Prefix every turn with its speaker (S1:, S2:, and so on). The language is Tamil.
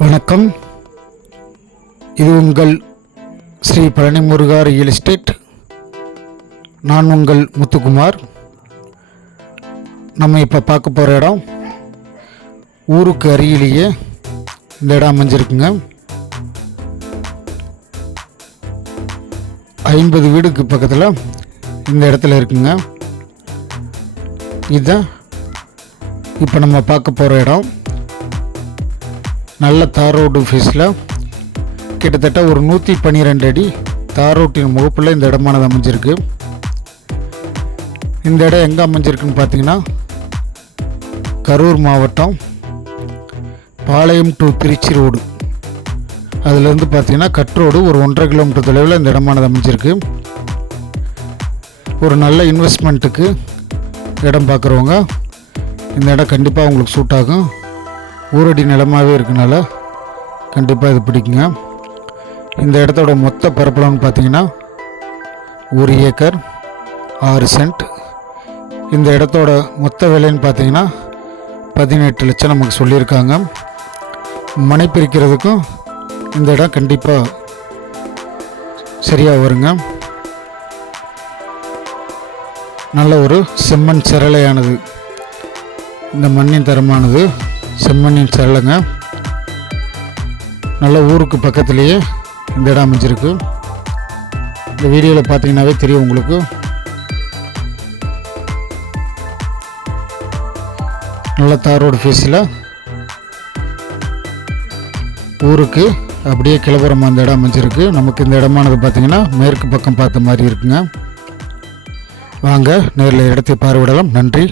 S1: வணக்கம். இது உங்கள் ஸ்ரீ பழனி முருகா ரியல் எஸ்டேட் நான் உங்கள் முத்துக்குமார். நம்ம இப்போ பார்க்க போகிற இடம் ஊருக்கு அருகிலேயே இந்த இடம் அமைஞ்சிருக்குங்க. ஐம்பது வீடுக்கு பக்கத்தில் இந்த இடத்துல இருக்குங்க. இதுதான் இப்போ நம்ம பார்க்க போகிற இடம். நல்ல தார் ரோடு ஃபேஸில் கிட்டத்தட்ட ஒரு நூற்றி பன்னிரெண்டு அடி தார் ரோட்டின் முகப்பில் இந்த இடமானது அமைஞ்சிருக்கு. இந்த இடம் எங்கே அமைஞ்சிருக்குன்னு பார்த்தீங்கன்னா கரூர் மாவட்டம் பாளையம் டு திருச்சி ரோடு அதுலேருந்து பார்த்தீங்கன்னா கட் ரோடு ஒரு ஒன்றரை கிலோமீட்டர் தொலைவில் இந்த இடமானது அமைஞ்சிருக்கு. ஒரு நல்ல இன்வெஸ்ட்மெண்ட்டுக்கு இடம் பார்க்குறவங்க இந்த இடம் கண்டிப்பாக உங்களுக்கு சூட் ஆகும். ஊரடி நிலமாகவே இருக்கனால கண்டிப்பாக இது பிடிக்குங்க. இந்த இடத்தோட மொத்த பரப்பளவுன்னு பார்த்தீங்கன்னா ஒரு ஏக்கர் ஆறு சென்ட். இந்த இடத்தோட மொத்த விலைன்னு பார்த்தீங்கன்னா பதினெட்டு லட்சம் நமக்கு சொல்லியிருக்காங்க. மனை பிரிக்கிறதுக்கும் இந்த இடம் கண்டிப்பாக சரியாக வருங்க. நல்ல ஒரு செம்மண் சிரளையானது இந்த மண்ணின் தரமானது. செம்மண்ணின் சரளைங்க நல்ல ஊருக்கு பக்கத்துலேயே இந்த இடம் அமைஞ்சிருக்கு. இந்த வீடியோவில் பார்த்தீங்கன்னாவே தெரியும் உங்களுக்கு. நல்ல தார் ரோடு ஃபேஸில் ஊருக்கு அப்படியே கிளம்புறமா அந்த இடம் அமைஞ்சிருக்கு. நமக்கு இந்த இடமானது பார்த்திங்கன்னா மேற்கு பக்கம் பார்த்த மாதிரி இருக்குங்க. வாங்க நேரில் இடத்தை பார்வையிடலாம். நன்றி.